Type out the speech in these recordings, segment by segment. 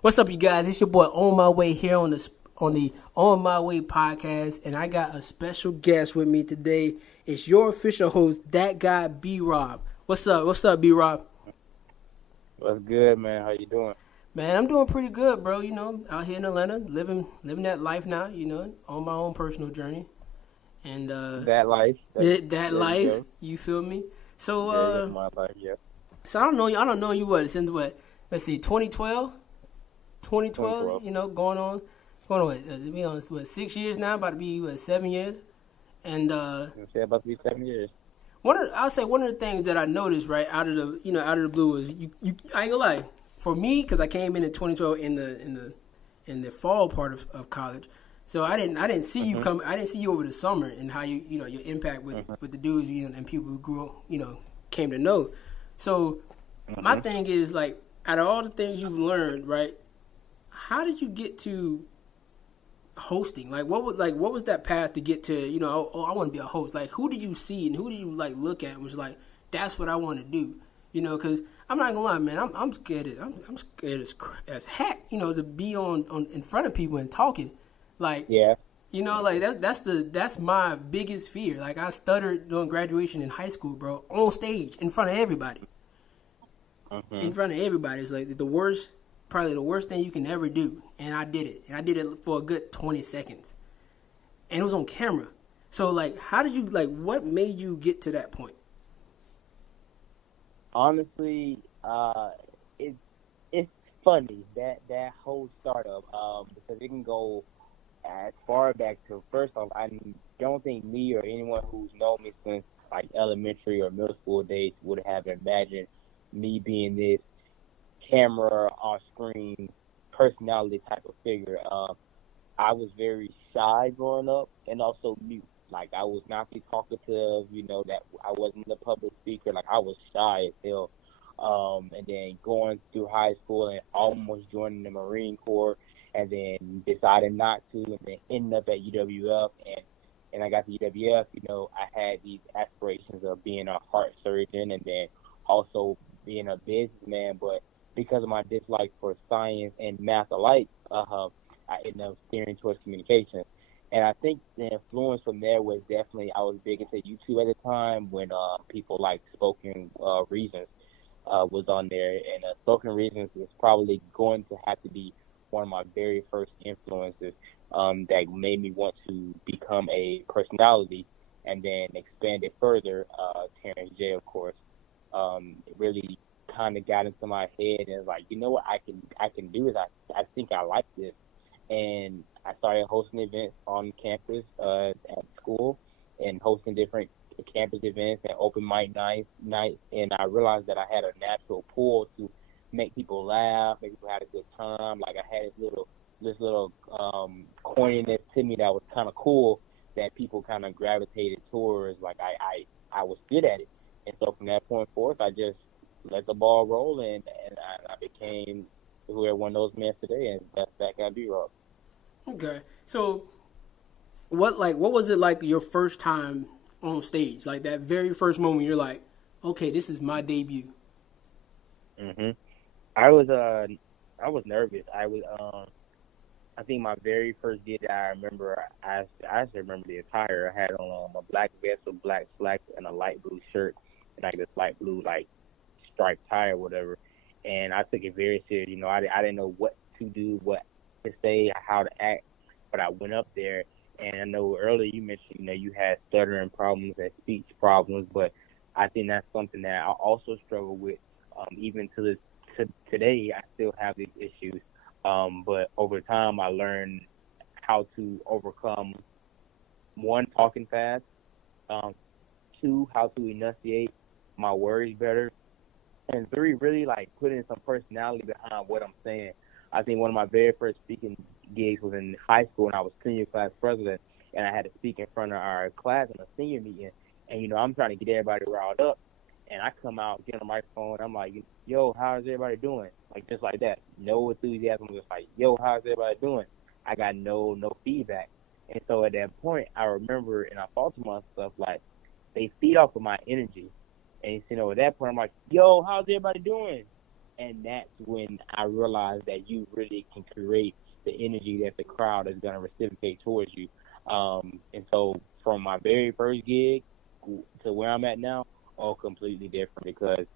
What's up, you guys? It's your boy On My Way here on the On My Way podcast, and I got a special guest with me today. It's your official host, ThatGuyBRob. What's up? What's up, B-Rob? What's good, man? How you doing? Man, I'm doing pretty good, bro. Out here in Atlanta, living that life now. On my own personal journey, and That life. that There you life. go. You feel me? So, There you go. My life. Yeah. so I don't know you what since what? Let's see, 2012. 2012, 2012. going on to be honest, 6 years now, about to be 7 years, and Say about to be 7 years. I'll say one of the things that I noticed right out of the blue is I ain't gonna lie, for me, because I came in 2012 in the fall part of college, so I didn't see you Mhm. come, I didn't see you over the summer and how your impact Mhm. with the dudes and people who grew came to know. So my Mhm. thing is, like, out of all the things you've learned, right? How did you get to hosting? Like, what was that path to get to? Oh, I want to be a host. Like, who did you see and who did you like look at and was like, that's what I want to do? Because I'm not gonna lie, man. I'm scared. I'm scared as heck. To be on in front of people and talking. Like, Yeah. like that's my biggest fear. Like, I stuttered during graduation in high school, bro, on stage in front of everybody. In Mhm. front of everybody. It's like probably the worst thing you can ever do. And I did it. And I did it for a good 20 seconds. And it was on camera. So, like, how did you, like, what made you get to that point? Honestly, it's it's funny that whole startup because it can go as far back to first off. I don't think me or anyone who's known me since like elementary or middle school days would have imagined me being this camera on screen personality type of figure. I was very shy growing up and also mute. Like I was not the talkative, that I wasn't the public speaker. Like I was shy as hell. And then going through high school and almost joining the Marine Corps and then decided not to and then ending up at UWF and I got to UWF, I had these aspirations of being a heart surgeon and then also being a businessman, but because of my dislike for science and math alike, I ended up steering towards communication. And I think the influence from there was definitely I was big into YouTube at the time when people like Spoken Reasons was on there, and Spoken Reasons is probably going to have to be one of my very first influences that made me want to become a personality, and then expand it further. Terrence J, of course, it really kind of got into my head and was like, you know what, I can do this. I think I like this, and I started hosting events on campus at school, and hosting different campus events and open mic nights, and I realized that I had a natural pull to make people laugh, make people have a good time. Like I had this little corniness to me that was kind of cool that people kind of gravitated towards. Like I was good at it, and so from that point forth, I just let the ball roll, and I became who everyone knows me as today, and that's that guy B-Rob. Okay. So, what was it like your first time on stage? Like, that very first moment you're like, okay, this is my debut. hmm I was nervous. I think my very first gig that I remember, I actually remember the attire. I had on a black vest with black slacks and a light blue shirt and like this light blue like striped tie or whatever. And I took it very serious. I didn't know what to do, what to say, how to act, but I went up there. And I know earlier you mentioned, you had stuttering problems and speech problems, but I think that's something that I also struggle with. Even to today, I still have these issues. But over time, I learned how to overcome one, talking fast, um, two, how to enunciate my words better, and three, really like putting some personality behind what I'm saying. I think one of my very first speaking gigs was in high school, and I was senior class president, and I had to speak in front of our class in a senior meeting. And I'm trying to get everybody riled up, and I come out, get on the microphone, I'm like, "Yo, how's everybody doing?" Like just like that, no enthusiasm, just like, "Yo, how's everybody doing?" I got no feedback, and so at that point, I remember, and I thought to myself like, they feed off of my energy. And at that point, I'm like, "Yo, how's everybody doing?" and that's when I realized that you really can create the energy that the crowd is going to reciprocate towards you. And so from my very first gig to where I'm at now, all completely different because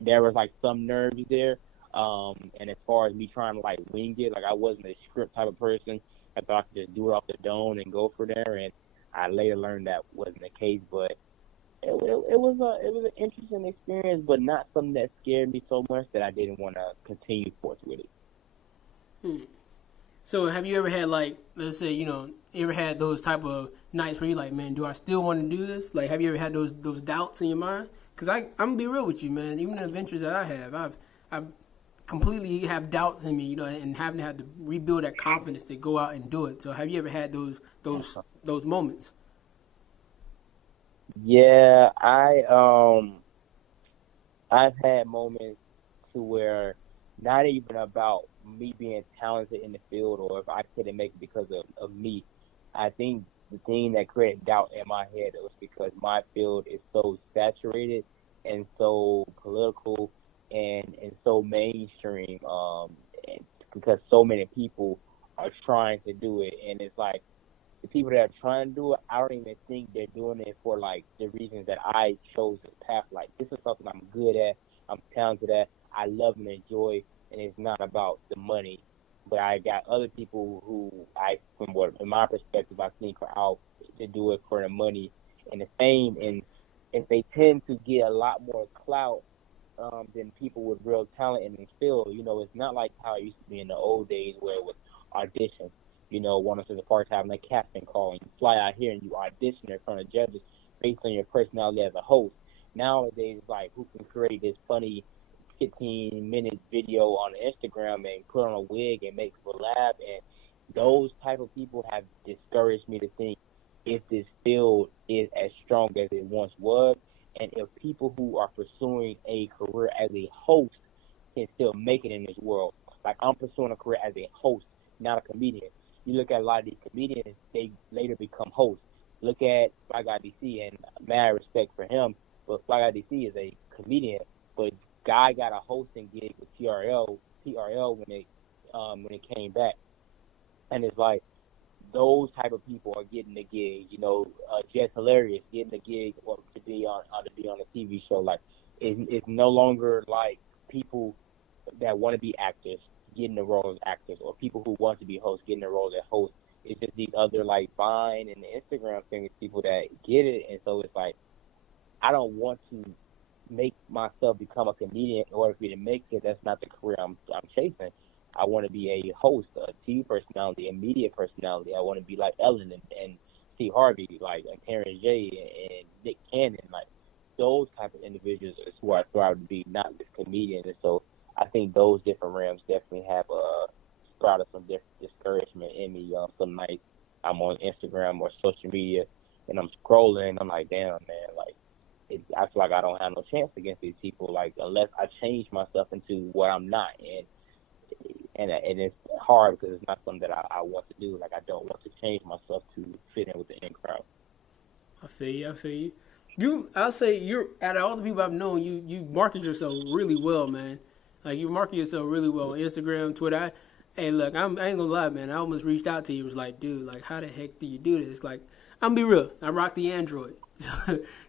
there was like some nerves there. And as far as me trying to like wing it, like I wasn't a script type of person. I thought I could just do it off the dome and go for there. And I later learned that wasn't the case, but it was an interesting experience, but not something that scared me so much that I didn't want to continue forth with it. Hmm. So have you ever had like, let's say, you know, you ever had those type of nights where you're like, man, do I still want to do this? Like, have you ever had those doubts in your mind? Because I'm gonna be real with you, man. Even the adventures that I have, I've completely have doubts in me, you know, and having to have to rebuild that confidence to go out and do it. So have you ever had those moments? Yeah, I've had moments to where not even about me being talented in the field or if I couldn't make it because of me. I think the thing that created doubt in my head was because my field is so saturated and so political and so mainstream. And because so many people are trying to do it, and it's like the people that are trying to do it, I don't even think they're doing it for like the reasons that I chose this path. Like this is something I'm good at, I'm talented at, I love and enjoy, and it's not about the money. But I got other people who from what in my perspective, I think are out to do it for the money and the fame, and if they tend to get a lot more clout than people with real talent in the field. You know, it's not like how it used to be in the old days where it was auditions. You know, one of the parts having a casting call and you fly out here and you audition in front of judges based on your personality as a host. Nowadays, it's like who can create this funny 15-minute video on Instagram and put on a wig and make people laugh. And those type of people have discouraged me to think if this field is as strong as it once was, and if people who are pursuing a career as a host can still make it in this world. Like I'm pursuing a career as a host, not a comedian. You look at a lot of these comedians, they later become hosts. Look at Fly Guy DC, and mad respect for him, but Fly Guy DC is a comedian, but guy got a hosting gig with TRL when it came back, and it's like those type of people are getting the gig. You know, Jess Hilarious getting the gig to be on a TV show. Like it's no longer like people that want to be actors getting the role as actors, or people who want to be hosts getting the role as hosts. It's just these other like Vine and Instagram famous people that get it, and so it's like I don't want to make myself become a comedian in order for me to make it. That's not the career I'm chasing. I want to be a host, a TV personality, a media personality. I want to be like Ellen and Steve Harvey, like and Terrence J and Nick Cannon, like those type of individuals is who I thrive to be, not just comedians. And so I think those different realms definitely have sprouted some discouragement in me. Some nights I'm on Instagram or social media and I'm scrolling and I'm like, damn, man, like I feel like I don't have no chance against these people, like unless I change myself into what I'm not. And it's hard because it's not something that I want to do. Like I don't want to change myself to fit in with the in crowd. I feel you. I feel you. I'll say you're out of all the people I've known, you market yourself really well, man. Like you market yourself really well on Instagram, Twitter. Hey, look, I ain't gonna lie, man. I almost reached out to you. Was like, dude, like, how the heck do you do this? Like, I'm gonna be real. I rock the Android,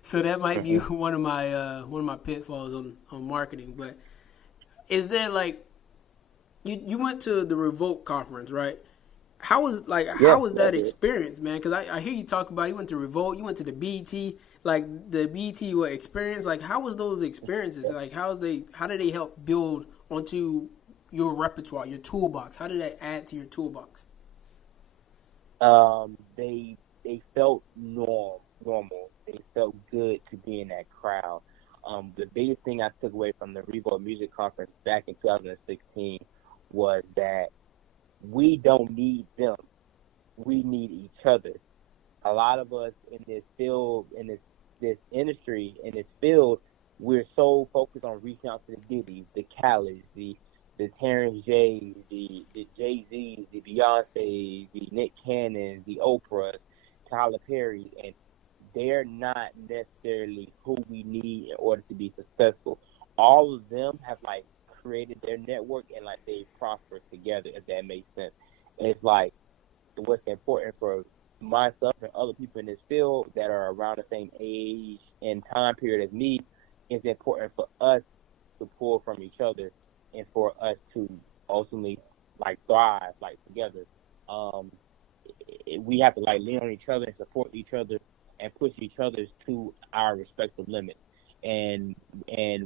so that might be one of my pitfalls on marketing. But is there like you went to the Revolt conference, right? Yeah, How was I that did. experience, man? Because I hear you talk about you went to Revolt, you went to the BT, like the BT what experience. Like how was those experiences? Like how did they help build onto your repertoire, your toolbox? How did that add to your toolbox? They felt normal. They felt good to be in that crowd. The biggest thing I took away from the Revolt Music Conference back in 2016 was that we don't need them. We need each other. A lot of us in this field, in this industry, in this field, we're so focused on reaching out to the Diddy's, the Khaled's, the Terrence J's, the Jay Z's, the Beyonce's, the Nick Cannons, the Oprah's, Tyler Perry's, and they're not necessarily who we need in order to be successful. All of them have like created their network and like they prosper together, if that makes sense. It's like what's important for myself and other people in this field that are around the same age and time period as me. It's important for us to pull from each other and for us to ultimately like thrive like together. Um, we have to like lean on each other and support each other and push each other to our respective limits. And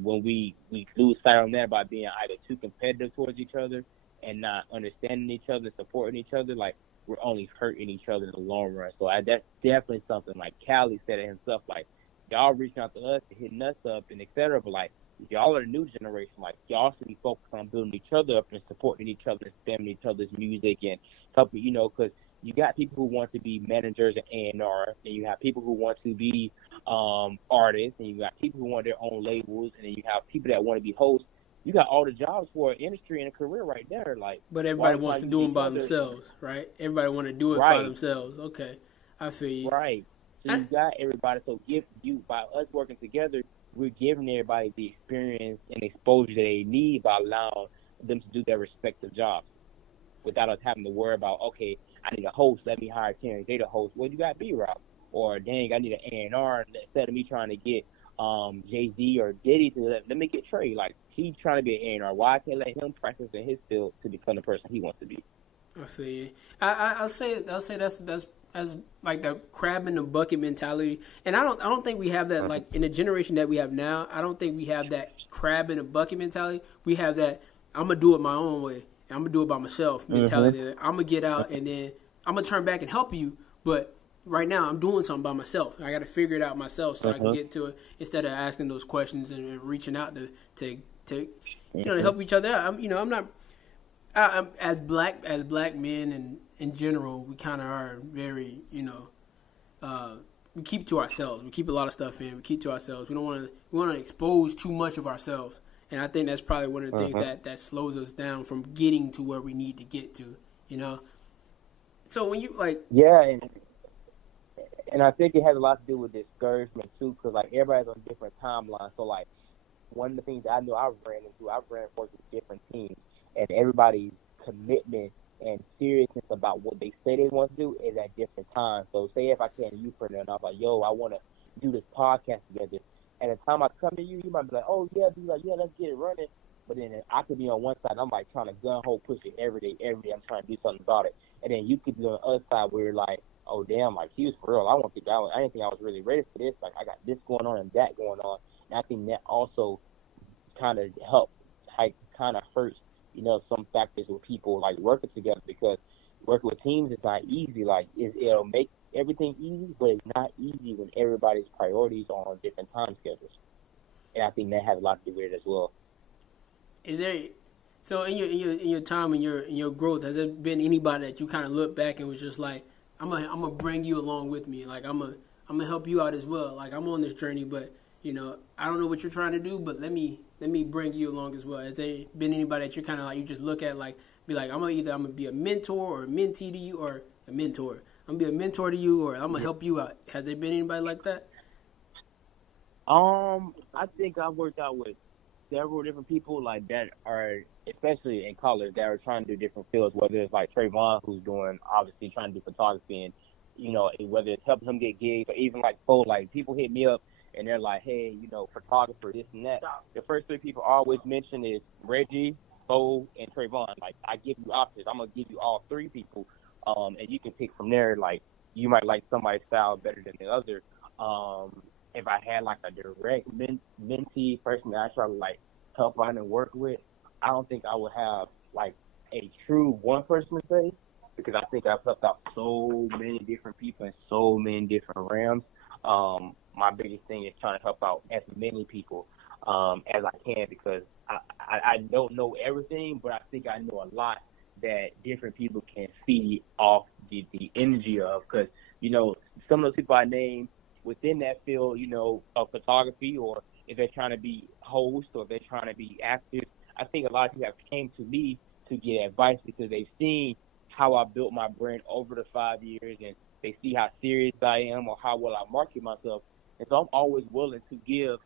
when we lose sight on that by being either too competitive towards each other and not understanding each other, supporting each other, like we're only hurting each other in the long run. So that's definitely something like Callie said it himself, like y'all reaching out to us and hitting us up and et cetera, but like y'all are the new generation, like y'all should be focused on building each other up and supporting each other and spamming each other's music and helping, because you got people who want to be managers at A&R, and you have people who want to be artists, and you got people who want their own labels, and then you have people that want to be hosts. You got all the jobs for an industry and a career right there. Like, but everybody wants to do them by themselves, right? Everybody want to do it by themselves. Okay, I feel you. Right. So you got everybody. So by us working together, we're giving everybody the experience and exposure that they need by allowing them to do their respective jobs without us having to worry about, okay, I need a host, let me hire Terry J to host. Well, you got B-Rob. Or, dang, I need an A&R. Instead of me trying to get Jay-Z or Diddy to let me get Trey. Like, he's trying to be an A&R. Why can't I let him practice in his field to become the person he wants to be? I feel you. I'll say that's like the crab in the bucket mentality. And I don't think we have that, like, in the generation that we have now. I don't think we have that crab in the bucket mentality. We have that I'm going to do it my own way. I'm going to do it by myself mentality. Mm-hmm. I'm going to get out and then I'm going to turn back and help you. But right now I'm doing something by myself. I got to figure it out myself so I can get to it instead of asking those questions and reaching out to to help each other out. I'm not as black men and in general, we kind of are very, we keep to ourselves. We keep a lot of stuff in. We keep to ourselves. We want to expose too much of ourselves. And I think that's probably one of the things that slows us down from getting to where we need to get to, So when you, like... Yeah, and I think it has a lot to do with discouragement, too, because, like, everybody's on different timelines. So, like, one of the things that I know I've ran with different teams, and everybody's commitment and seriousness about what they say they want to do is at different times. So, say if I came to you for now, and I'm like, yo, I want to do this podcast together. And the time I come to you, you might be like, oh, yeah, let's get it running. But then I could be on one side, I'm like trying to gun-hole push it every day. I'm trying to do something about it. And then you could be on the other side where you're like, oh, damn, like, he was for real. I didn't think I was really ready for this. Like, I got this going on and that going on. And I think that also kind of helps, like, kind of hurts, some factors with people, like, working together, because working with teams is not easy. Like, it'll make everything easy, but it's not easy when everybody's priorities are on different time schedules. And I think that has a lot to do with it as well. Is there, so in your time and your growth, has there been anybody that you kind of look back and was just like, I'm gonna bring you along with me, like I'm gonna help you out as well, like I'm on this journey, but I don't know what you're trying to do, but let me bring you along as well. Has there been anybody that you're kind of like, you just look at like, be like, I'm gonna be a mentor or a mentee to you, or a mentor. I'm gonna be a mentor to you, or I'm gonna help you out. Has there been anybody like that? I think I've worked out with several different people like that are, especially in college, that are trying to do different fields, whether it's like Trayvon, who's obviously trying to do photography, and, whether it's helping him get gigs, or even like people hit me up and they're like, hey, photographer, this and that. The first three people I always mention is Reggie, Bo, and Trayvon. Like, I give you options. I'm going to give you all three people, and you can pick from there. Like, you might like somebody's style better than the other. If I had like a direct mentee person that I try to like help out and work with, I don't think I would have like a true one person to say, because I think I've helped out so many different people in so many different realms. My biggest thing is trying to help out as many people as I can, because I don't know everything, but I think I know a lot that different people can feed off the energy of, because, some of those people I named within that field, of photography, or if they're trying to be hosts, or if they're trying to be actors, I think a lot of people have came to me to get advice because they've seen how I built my brand over the 5 years, and they see how serious I am or how well I market myself. And so I'm always willing to give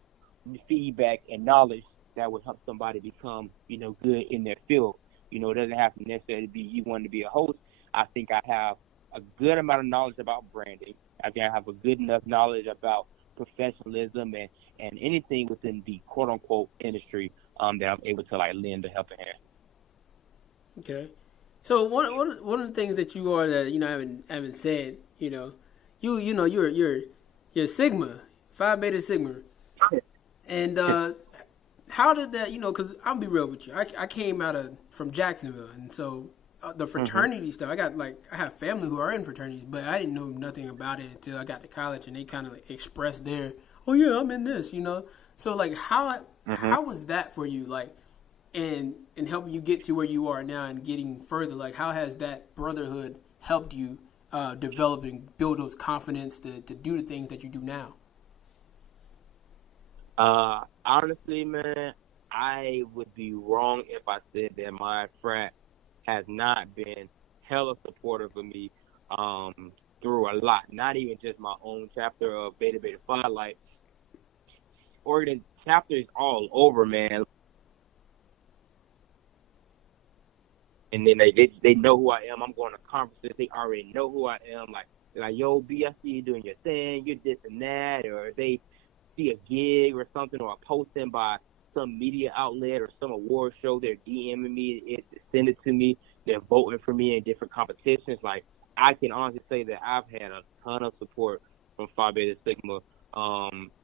feedback and knowledge that would help somebody become, good in their field. It doesn't have to necessarily be you wanting to be a host. I think I have a good amount of knowledge about branding. I think I have a good enough knowledge about professionalism and anything within the quote unquote industry that I'm able to like lend a helping hand. Okay. So one of the things that you are that haven't said, you're Sigma, Phi Beta Sigma, and how did that, because I'll be real with you, I came from Jacksonville, and so the fraternity stuff, I have family who are in fraternities, but I didn't know nothing about it until I got to college, and they kind of like expressed oh yeah, I'm in this, So like how was that for you, like, and helping you get to where you are now and getting further? Like, how has that brotherhood helped you develop and build those confidence to do the things that you do now? Honestly, man, I would be wrong if I said that my frat has not been hella supportive of me through a lot. Not even just my own chapter of Beta Beta Phi, like Oregon chapters all over, man. And then they know who I am. I'm going to conferences. They already know who I am. Like, they're like, yo, B, I see you doing your thing. You're this and that. Or if they see a gig or something or a posting by some media outlet or some award show, they're DMing me, send it to me. They're voting for me in different competitions. Like, I can honestly say that I've had a ton of support from Phi Beta Sigma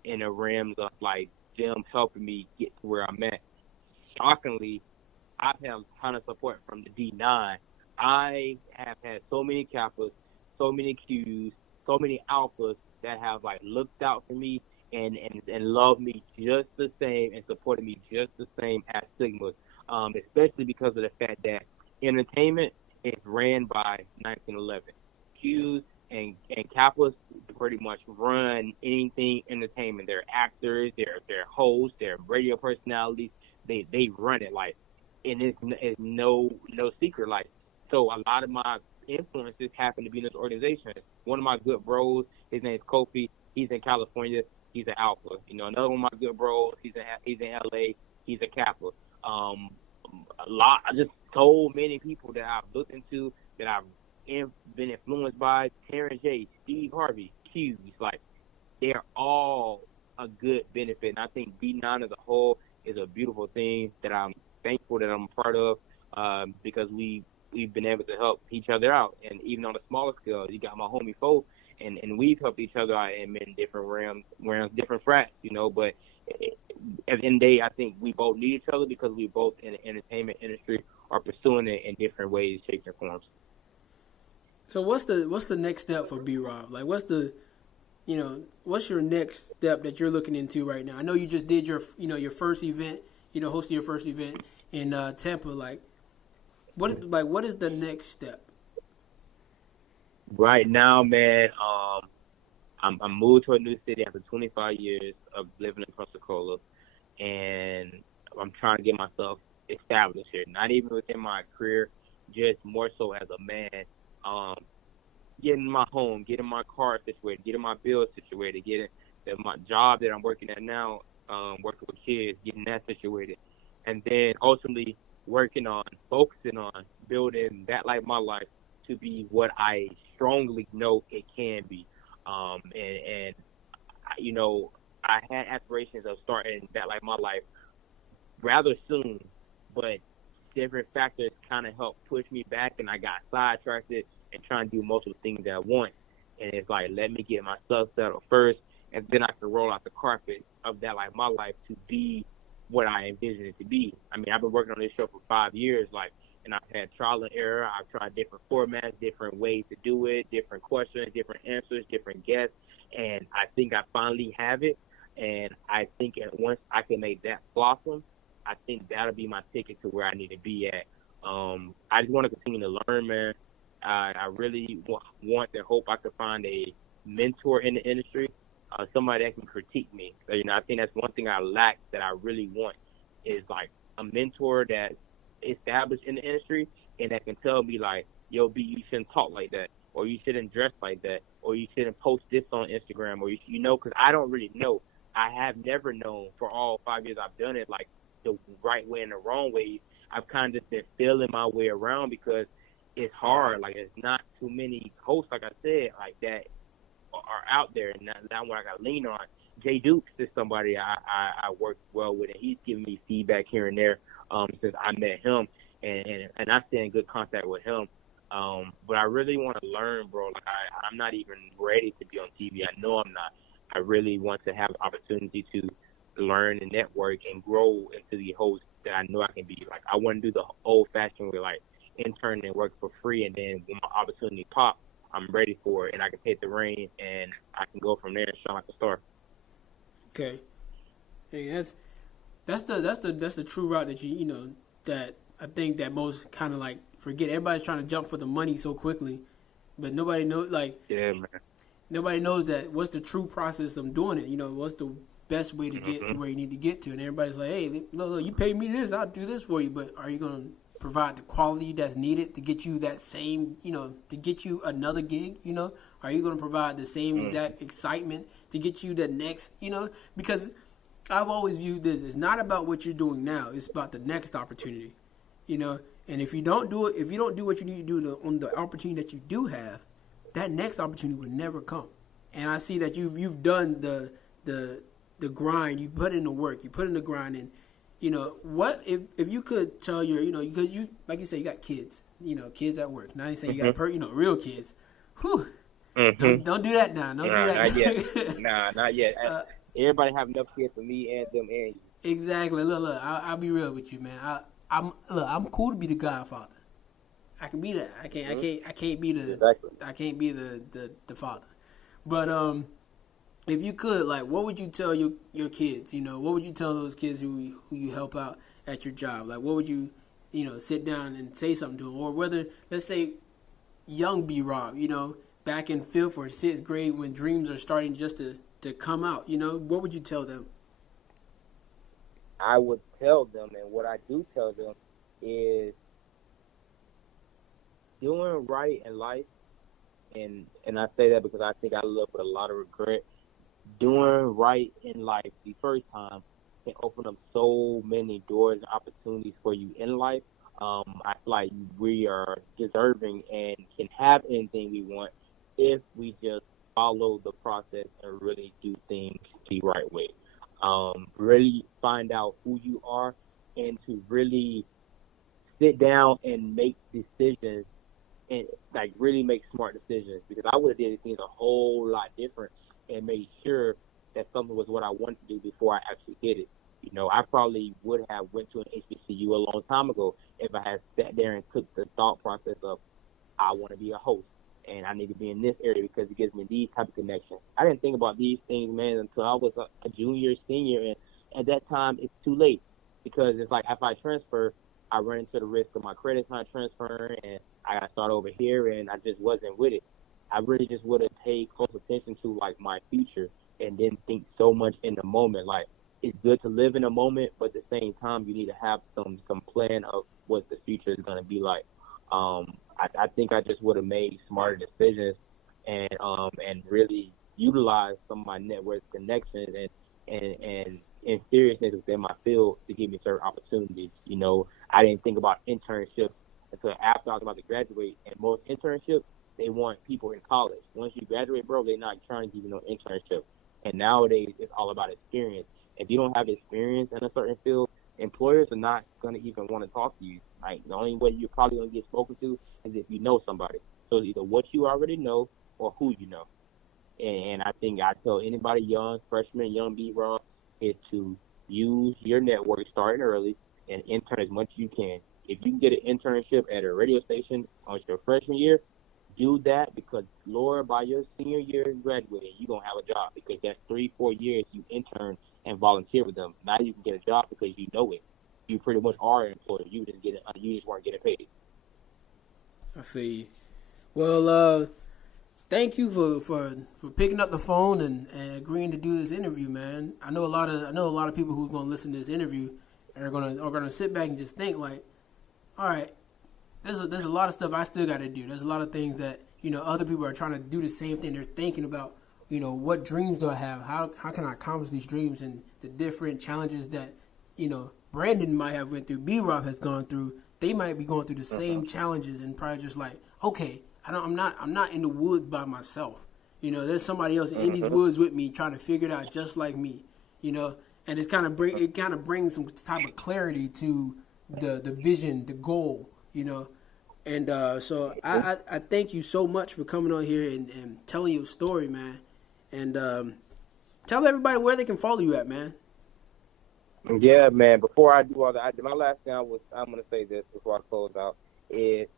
in the realms of, like, them helping me get to where I'm at. Shockingly, I've had a ton of support from the D9. I have had so many Kappas, so many Qs, so many Alphas that have like looked out for me and loved me just the same and supported me just the same as Sigmas. Especially because of the fact that entertainment is ran by 1911. Qs and Kappas pretty much run anything entertainment. They're actors, they're hosts, they're radio personalities. They run it like. And it's no secret. Like, so a lot of my influences happen to be in this organization. One of my good bros, his name is Kofi. He's in California. He's an Alpha. Another one of my good bros, he's in LA. He's a Kappa. Just so many people that I've looked into, that I've been influenced by. Terrence J, Steve Harvey, Q's. Like, they're all a good benefit. And I think D9 as a whole is a beautiful thing that I'm thankful that I'm a part of, because we've been able to help each other out. And even on a smaller scale, you got my homie Fo, and we've helped each other out in different realms, different frats, But at the end of the day, I think we both need each other because we both in the entertainment industry are pursuing it in different ways, shapes, and forms. So what's the next step for B-Rob? Like, what's your next step that you're looking into right now? I know you just did your first event, hosting your first event in Tampa. Like, what is the next step? Right now, man, I'm moved to a new city after 25 years of living in Pensacola, and I'm trying to get myself established here. Not even within my career, just more so as a man. Getting my home, getting my car situated, getting my bills situated, getting my job that I'm working at now, working with kids, getting that situated, and then ultimately focusing on building that life, my life, to be what I strongly know it can be. And I had aspirations of starting that life, my life, rather soon, but different factors kind of helped push me back, and I got sidetracked and trying to do multiple things at once. And it's like, let me get myself settled first, and then I can roll out the carpet of that life, my life, to be what I envision it to be. I mean, I've been working on this show for 5 years, and I've had trial and error. I've tried different formats, different ways to do it, different questions, different answers, different guests, and I think I finally have it. And I think once I can make that blossom, I think that'll be my ticket to where I need to be at. I just want to continue to learn, man. I really want and hope I could find a mentor in the industry, somebody that can critique me. So, I think that's one thing I lack that I really want is like a mentor that's established in the industry and that can tell me like, yo, B, you shouldn't talk like that, or you shouldn't dress like that, or you shouldn't post this on Instagram, or because I don't really know. I have never known for all 5 years I've done it, like right way and the wrong way. I've kind of just been feeling my way around because it's hard. Like, it's not too many hosts, like I said, like that are out there. And now what I got to lean on. Jay Dukes is somebody I work well with, and he's giving me feedback here and there since I met him, and I stay in good contact with him. But I really want to learn, bro. Like, I'm not even ready to be on TV. I know I'm not. I really want to have the opportunity to learn and network and grow into the host that I know I can be. Like, I want to do the old-fashioned way, like intern and work for free, and then when my opportunity pops, I'm ready for it, and I can take the reins, and I can go from there and shine like a star. Okay, hey, that's the true route that you know that I think that most kind of like forget. Everybody's trying to jump for the money so quickly, but nobody knows man. Nobody knows that what's the true process of doing it. You know, what's the best way to get to where you need to get to, and everybody's like, hey, look, you pay me this, I'll do this for you, but are you gonna provide the quality that's needed to get you that same, you know, to get you another gig, you know? Are you going to provide the same exact excitement to get you the next, you know? Because I've always viewed this, it's not about what you're doing now, it's about the next opportunity, you know? And if you don't do it, if you don't do what you need to do on the opportunity that you do have, that next opportunity will never come. And I see that you've done the grind, you put in the work, you put in the grind, and you know, what if you could tell your, you know, because you, like you say, you got kids, you know, kids at work. Now you say you got, you know, real kids. Whew. Don't do that now. Don't do that. Not yet. Not yet. Everybody have enough kids for me and them and you. Exactly. Look, I'll be real with you, man. I'm cool to be the godfather. I can be that. I can't be the. Exactly. I can't be the father. But if you could, like, what would you tell your kids? You know, what would you tell those kids who you help out at your job? Like, what would you, you know, sit down and say something to them? Or whether, let's say, young B-Rob, you know, back in 5th or 6th grade when dreams are starting just to come out, you know, what would you tell them? I would tell them, and what I do tell them is doing right in life, and I say that because I think I live with a lot of regret. Doing right in life the first time can open up so many doors and opportunities for you in life. I feel like we are deserving and can have anything we want if we just follow the process and really do things the right way. Really find out who you are and to really sit down and make decisions and like really make smart decisions, because I would have did things a whole lot different and made sure that something was what I wanted to do before I actually did it. You know, I probably would have went to an HBCU a long time ago if I had sat there and took the thought process of, I want to be a host and I need to be in this area because it gives me these type of connections. I didn't think about these things, man, until I was a junior, senior, and at that time it's too late, because it's like if I transfer, I run into the risk of my credits not transferring and I got to start over here, and I just wasn't with it. I really just would have paid close attention to, like, my future and didn't think so much in the moment. Like, it's good to live in a moment, but at the same time, you need to have some plan of what the future is going to be like. I think I just would have made smarter decisions and really utilized some of my network connections and seriousness within my field to give me certain opportunities. You know, I didn't think about internships until after I was about to graduate, and most internships, they want people in college. Once you graduate, bro, they're not trying to give you no internship. And nowadays, it's all about experience. If you don't have experience in a certain field, employers are not going to even want to talk to you. Like, the only way you're probably going to get spoken to is if you know somebody. So it's either what you already know or who you know. And I think I tell anybody young, freshman, young B-Rob, is to use your network starting early and intern as much as you can. If you can get an internship at a radio station on your freshman year, do that, because Lord, by your senior year graduating, you're going to have a job, because that's 3-4 years you intern and volunteer with them. Now you can get a job because you know it. You pretty much are an employer. You just weren't getting paid. I feel you. Well, thank you for picking up the phone and agreeing to do this interview, man. I know a lot of people who are going to listen to this interview are gonna sit back and just think like, all right, there's a lot of stuff I still got to do. There's a lot of things that, you know, other people are trying to do the same thing. They're thinking about, you know, what dreams do I have? How can I accomplish these dreams, and the different challenges that, you know, Brandon might have went through, B-Rob has gone through, they might be going through the same challenges and probably just like, okay, I'm not in the woods by myself. You know, there's somebody else in these woods with me trying to figure it out just like me. You know, and it kind of brings some type of clarity to the vision, the goal. You know, and so I thank you so much for coming on here and telling your story, man. And tell everybody where they can follow you at, man. Yeah, man. Before I do all that, my last thing I'm going to say this before I close out is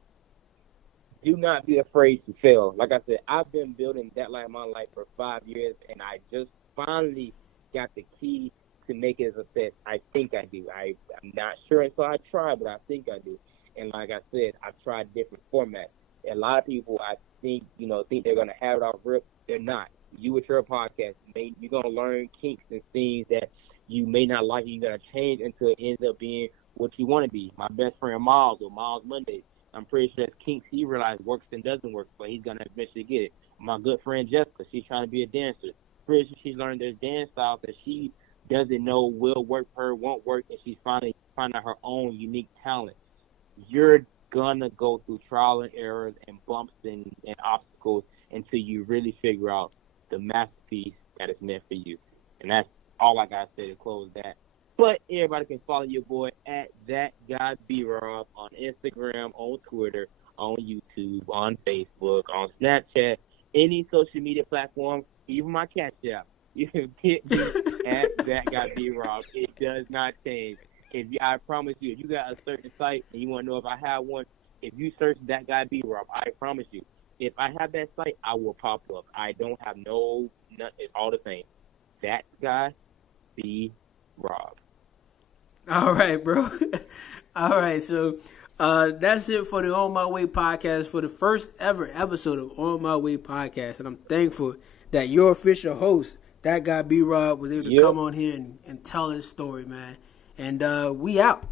do not be afraid to fail. Like I said, I've been building That Life My Life for 5 years, and I just finally got the key to make it a success. I think I do. I'm not sure until I try, but I think I do. And like I said, I've tried different formats. A lot of people, I think, think they're going to have it off rip. They're not. You with your podcast, you're going to learn kinks and things that you may not like. You're going to change until it ends up being what you want to be. My best friend Miles, or Miles Mondays, I'm pretty sure it's kinks he realized works and doesn't work, but he's going to eventually get it. My good friend Jessica, she's trying to be a dancer. Pretty sure she's learned there's dance styles that she doesn't know will work for her, won't work, and she's finally finding her own unique talent. You're going to go through trial and errors and bumps and obstacles until you really figure out the masterpiece that is meant for you. And that's all I got to say to close that. But everybody can follow your boy at ThatGuyBRob on Instagram, on Twitter, on YouTube, on Facebook, on Snapchat, any social media platform, even my Cash App. You can get me at ThatGuyBRob. It does not change. I promise you, if you got a certain site and you want to know if I have one, if you search ThatGuyBRob, I promise you, if I have that site, I will pop up. I don't have nothing. It's all the same. ThatGuyBRob. All right, bro. All right, so that's it for the On My Way podcast, for the first ever episode of On My Way podcast. And I'm thankful that your official host, ThatGuyBRob, was able to come on here and tell his story, man. And we out.